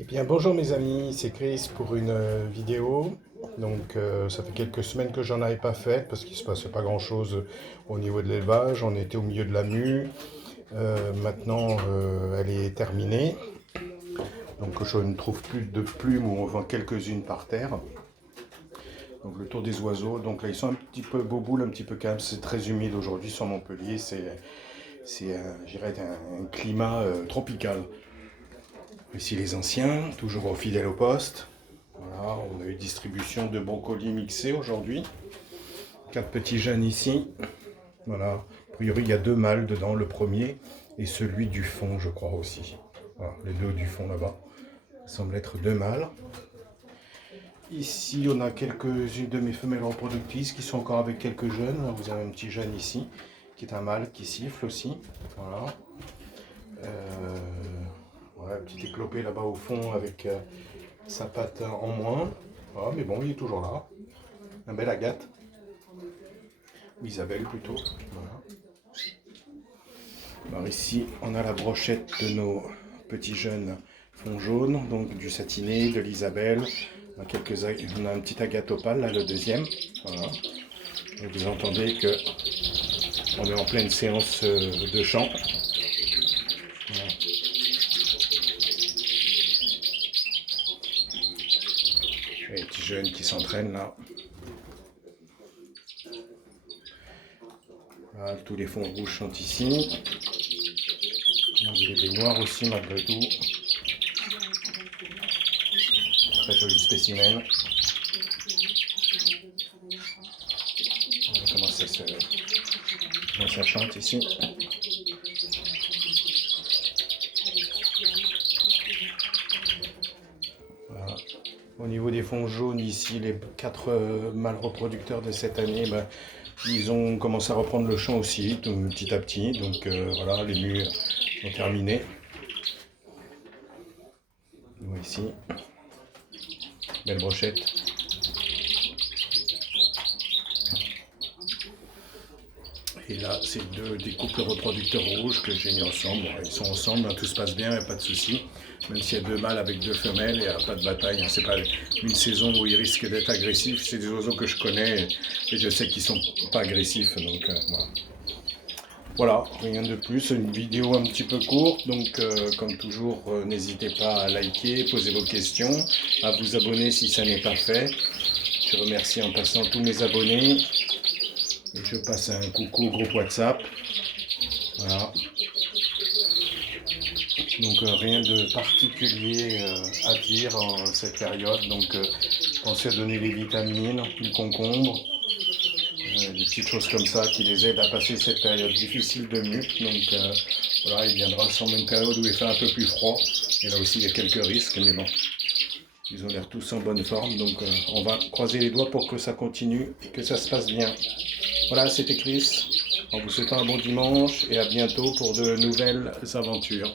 Eh bien bonjour mes amis, c'est Chris pour une vidéo. Donc ça fait quelques semaines que j'en avais pas fait parce qu'il se passait pas grand chose au niveau de l'élevage. On était au milieu de la mue. Maintenant elle est terminée. Donc je ne trouve plus de plumes ou enfin quelques-unes par terre. Donc le tour des oiseaux. Donc là ils sont un petit peu boboules, un petit peu calmes. C'est très humide aujourd'hui sur Montpellier. Je dirais un climat tropical. Ici les anciens, toujours fidèles au poste. Voilà, on a eu distribution de brocolis mixés aujourd'hui. 4 petits jeunes ici. Voilà. A priori, il y a 2 mâles dedans, le premier et celui du fond, je crois aussi. Voilà, les deux du fond là-bas. Ça semble être 2 mâles. Ici, on a quelques-unes de mes femelles reproductrices qui sont encore avec quelques jeunes. Là, vous avez un petit jeune ici, qui est un mâle qui siffle aussi. Voilà. Voilà, un petit éclopé là-bas au fond avec sa patte en moins. Voilà, mais bon, il est toujours là. Un bel agate. Isabelle plutôt. Voilà. Alors ici, on a la brochette de nos petits jeunes fonds jaunes, donc du satiné, de l'Isabelle. On a un petit agate opale, là, le deuxième. Voilà. Et vous entendez que on est en pleine séance de chant. Voilà. Et les petits jeunes qui s'entraînent là. Voilà, tous les fonds rouges sont ici. Il y a des noirs aussi malgré tout. Très joli spécimen. Comment ça chante ici. Voilà. Au niveau des fonds jaunes ici, les 4 mâles reproducteurs de cette année, ils ont commencé à reprendre le chant aussi, petit à petit. Donc voilà, les mues sont terminées. Nous ici, belle brochette. Et là, c'est des couples reproducteurs rouges que j'ai mis ensemble. Bon, ils sont ensemble, tout se passe bien, il n'y a pas de souci. Même s'il y a 2 mâles avec 2 femelles, il n'y a pas de bataille. C'est pas une saison où ils risquent d'être agressifs. C'est des oiseaux que je connais et je sais qu'ils ne sont pas agressifs. Donc voilà. Voilà, rien de plus, une vidéo un petit peu courte, donc comme toujours, n'hésitez pas à liker, poser vos questions, à vous abonner si ça n'est pas fait. Je remercie en passant tous mes abonnés. Et je passe un coucou au groupe WhatsApp. Voilà. Donc rien de particulier à dire en cette période. Donc pensez à donner les vitamines, du concombre, des petites choses comme ça qui les aident à passer cette période difficile de mue. Donc voilà, il viendra sûrement une période où il fait un peu plus froid. Et là aussi il y a quelques risques, mais bon. Ils ont l'air tous en bonne forme, donc on va croiser les doigts pour que ça continue et que ça se passe bien. Voilà, c'était Chris, en vous souhaitant un bon dimanche et à bientôt pour de nouvelles aventures.